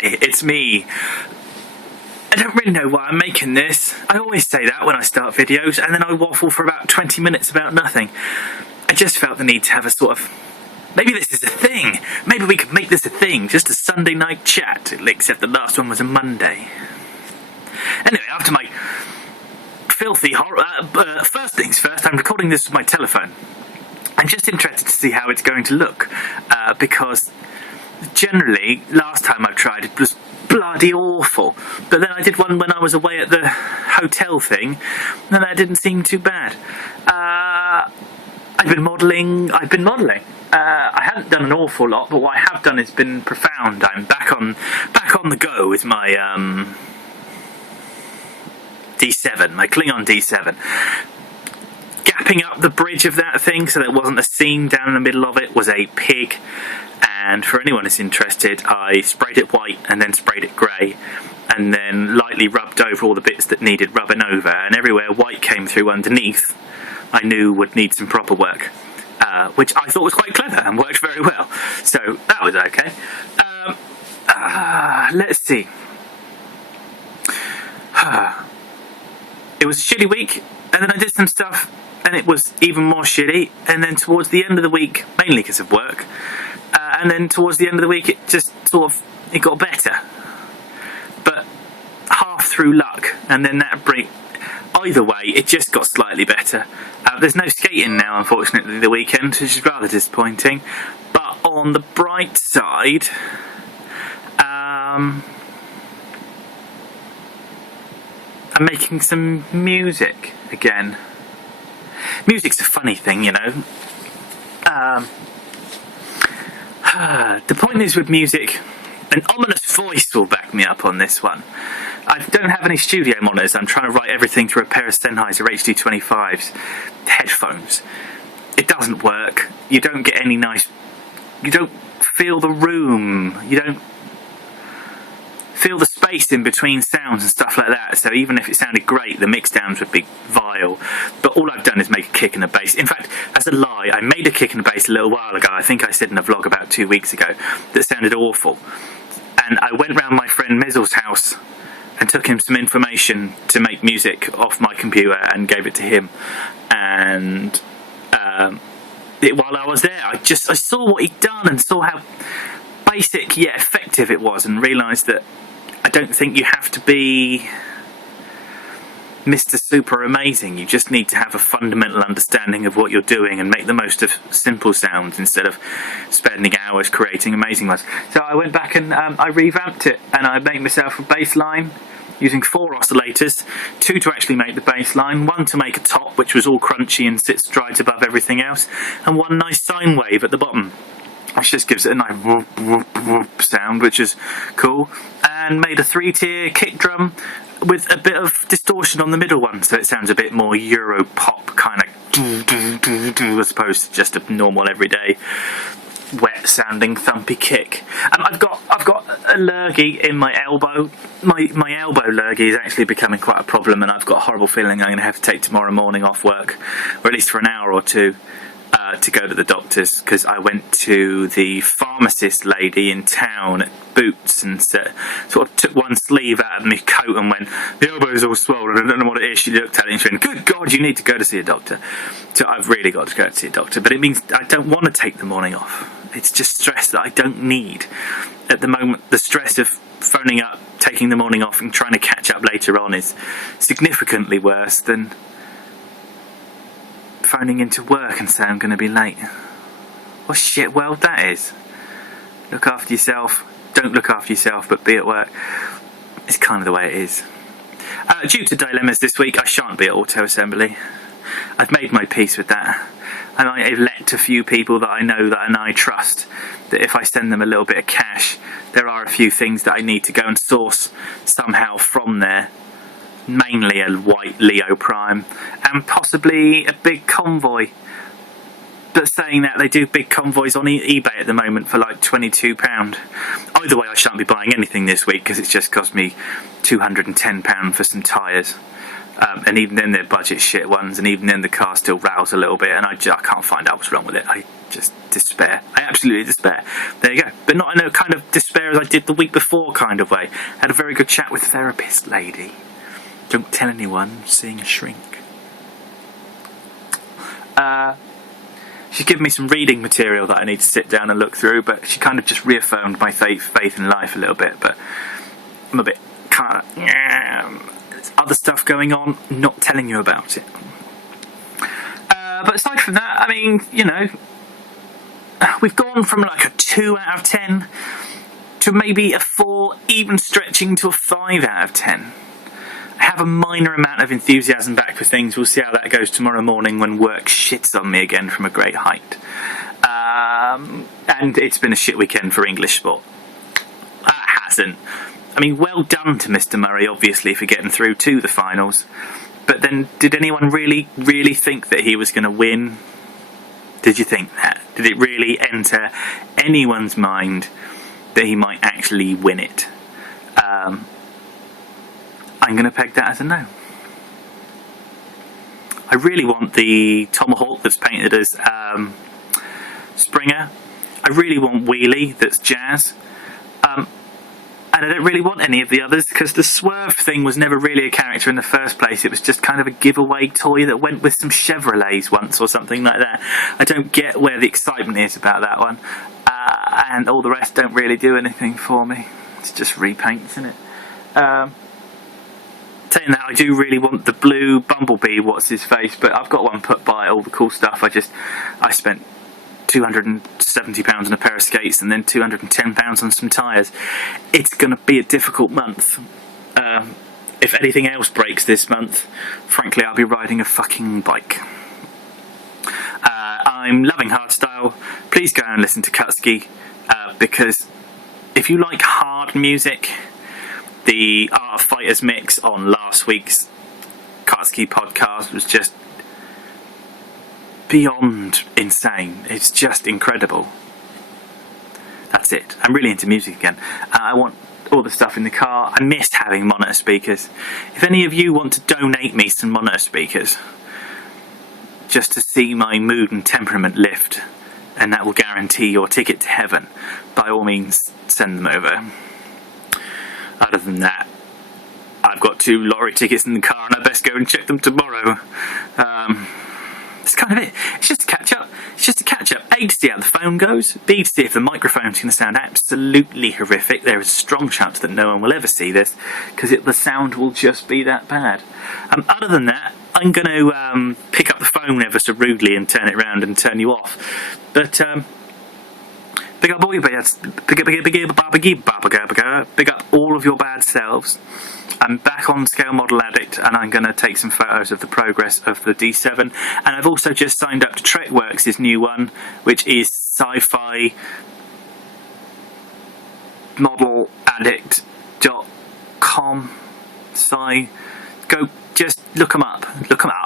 Hi, it's me. I don't really know why I'm making this. I always say that when I start videos, and then I waffle for about 20 minutes about nothing. I just felt the need to have a sort of... Maybe this is a thing. Maybe we could make this a thing. Just a Sunday night chat, except the last one was a Monday. Anyway, after my filthy horror... first things first, I'm recording this with my telephone. I'm just interested to see how it's going to look, because generally, last time I tried it was bloody awful. But then I did one when I was away at the hotel thing, and that didn't seem too bad. I've been modelling. I haven't done an awful lot, but what I have done has been profound. I'm back on the go with my D7, my Klingon D7. Gapping up the bridge of that thing so there wasn't a seam down in the middle of it was a pig. And for anyone who's interested, I sprayed it white and then sprayed it grey, and then lightly rubbed over all the bits that needed rubbing over, and everywhere white came through underneath I knew would need some proper work, which I thought was quite clever and worked very well, so that was okay. Let's see. It was a shitty week, and then I did some stuff and it was even more shitty, and then towards the end of the week, mainly because of work, and then towards the end of the week it just sort of, it got better, but half through luck, and then that break. Either way, it just got slightly better. There's no skating now, unfortunately, the weekend, which is rather disappointing, but on the bright side, I'm making some music again. Music's a funny thing, you know. The point is with music, an ominous voice will back me up on this one. I don't have any studio monitors. I'm trying to write everything through a pair of Sennheiser HD25s headphones. It doesn't work. You don't get any nice... You don't feel the room. You don't feel the space in between sounds and stuff like that. So even if it sounded great, the mix downs would be vile. But all I've done is make a kick and a bass. In fact, that's a lie. I made a kick and a bass a little while ago. I think I said in a vlog about 2 weeks ago that sounded awful. And I went round my friend Mizzle's house and took him some information to make music off my computer and gave it to him. And while I was there, I saw what he'd done and saw how basic yet effective it was, and realised that I don't think you have to be Mr. Super Amazing. You just need to have a fundamental understanding of what you're doing and make the most of simple sounds instead of spending hours creating amazing ones. So I went back and I revamped it, and I made myself a bass line using 4 oscillators, 2 to actually make the bass line, 1 to make a top which was all crunchy and sits right above everything else, and 1 nice sine wave at the bottom, which just gives it a nice whoop, whoop, whoop sound, which is cool, and made a 3-tier kick drum with a bit of distortion on the middle one, so it sounds a bit more Euro pop kind of, as opposed to just a normal everyday wet sounding thumpy kick. I've got a lurgy in my elbow. My elbow lurgy is actually becoming quite a problem, and I've got a horrible feeling I'm going to have to take tomorrow morning off work, or at least for an hour or two, to go to the doctor's, because I went to the pharmacist lady in town at Boots and sort of took one sleeve out of my coat and went, the elbow's all swollen, I don't know what it is. She looked at it and she went, good God, you need to go to see a doctor. So I've really got to go to see a doctor, but it means I don't want to take the morning off. It's just stress that I don't need. At the moment, the stress of phoning up, taking the morning off and trying to catch up later on is significantly worse than phoning into work and say I'm going to be late. What a shit world that is. Look after yourself. Don't look after yourself, but be at work. It's kind of the way it is. Due to dilemmas this week, I shan't be at Auto Assembly. I've made my peace with that. I might have let a few people that I know that and I trust that if I send them a little bit of cash, there are a few things that I need to go and source somehow from there. Mainly a white Leo Prime and possibly a big convoy. But saying that, they do big convoys on eBay at the moment for like £22. Either way, I shan't be buying anything this week because it's just cost me £210 for some tyres. and even then they're budget shit ones, and even then the car still rattles a little bit, and I can't find out what's wrong with it. I just despair. I absolutely despair. There you go. But not in a kind of despair as I did the week before kind of way. Had a very good chat with therapist lady. Don't tell anyone, seeing a shrink. She's given me some reading material that I need to sit down and look through, but she kind of just reaffirmed my faith in life a little bit. But I'm a bit kind of, there's other stuff going on, not telling you about it. But aside from that, I mean, you know, we've gone from like a 2 out of 10 to maybe a 4, even stretching to a 5 out of 10. I have a minor amount of enthusiasm back for things. We'll see how that goes tomorrow morning when work shits on me again from a great height. And it's been a shit weekend for English sport. It hasn't. I mean, well done to Mr. Murray, obviously, for getting through to the finals. But then, did anyone really think that he was going to win? Did you think that? Did it really enter anyone's mind that he might actually win it? I'm going to peg that as a no. I really want the Tomahawk that's painted as Springer. I really want Wheelie that's Jazz. And I don't really want any of the others because the Swerve thing was never really a character in the first place. It was just kind of a giveaway toy that went with some Chevrolets once or something like that. I don't get where the excitement is about that one. And all the rest don't really do anything for me. It's just repaints, isn't it? Saying that, I do really want the blue Bumblebee, what's his face, but I've got one put by, all the cool stuff. I spent £270 on a pair of skates and then £210 on some tyres. It's going to be a difficult month. If anything else breaks this month, frankly, I'll be riding a fucking bike. I'm loving hardstyle. Please go and listen to Kutski, because if you like hard music, the Art of Fighters mix on last week's Kutski podcast was just beyond insane. It's just incredible. That's it. I'm really into music again. I want all the stuff in the car. I missed having monitor speakers. If any of you want to donate me some monitor speakers, just to see my mood and temperament lift, and that will guarantee your ticket to heaven, by all means send them over. Other than that, I've got 2 lottery tickets in the car and I best go and check them tomorrow. That's kind of it. It's just a catch up. A, to see how the phone goes. B, to see if the microphone's going to sound absolutely horrific. There is a strong chance that no one will ever see this because the sound will just be that bad. Other than that, I'm going to pick up the phone ever so rudely and turn it around and turn you off. But big up all your bad, big up all of your bad selves. I'm back on Scale Model Addict and I'm going to take some photos of the progress of the D7. And I've also just signed up to TrekWorks' new one, which is Sci-Fi Model Addict.com. Go just look them up.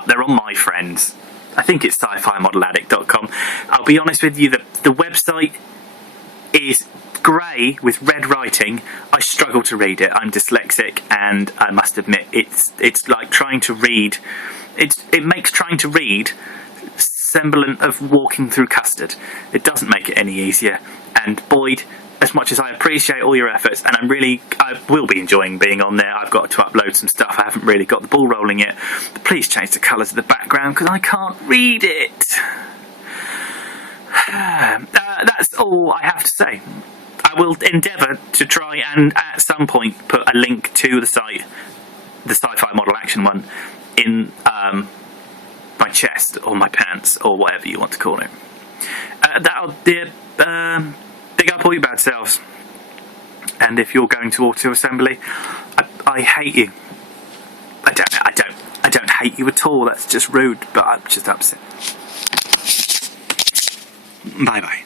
They're on my friends. I think it's Sci-Fi Model Addict.com. I'll be honest with you, the website is grey with red writing. I struggle to read it. I'm dyslexic, and I must admit it's like trying to read. It makes trying to read semblant of walking through custard. It doesn't make it any easier. And Boyd, as much as I appreciate all your efforts, and I will be enjoying being on there. I've got to upload some stuff. I haven't really got the ball rolling yet. But please change the colours of the background because I can't read it. That's all I have to say. I will endeavour to try and at some point put a link to the site, the Sci-Fi Model Action one, in my chest or my pants or whatever you want to call it. That'll be big up all your bad selves. And if you're going to auto assembly, I hate you. I don't hate you at all. That's just rude. But I'm just upset. Bye bye.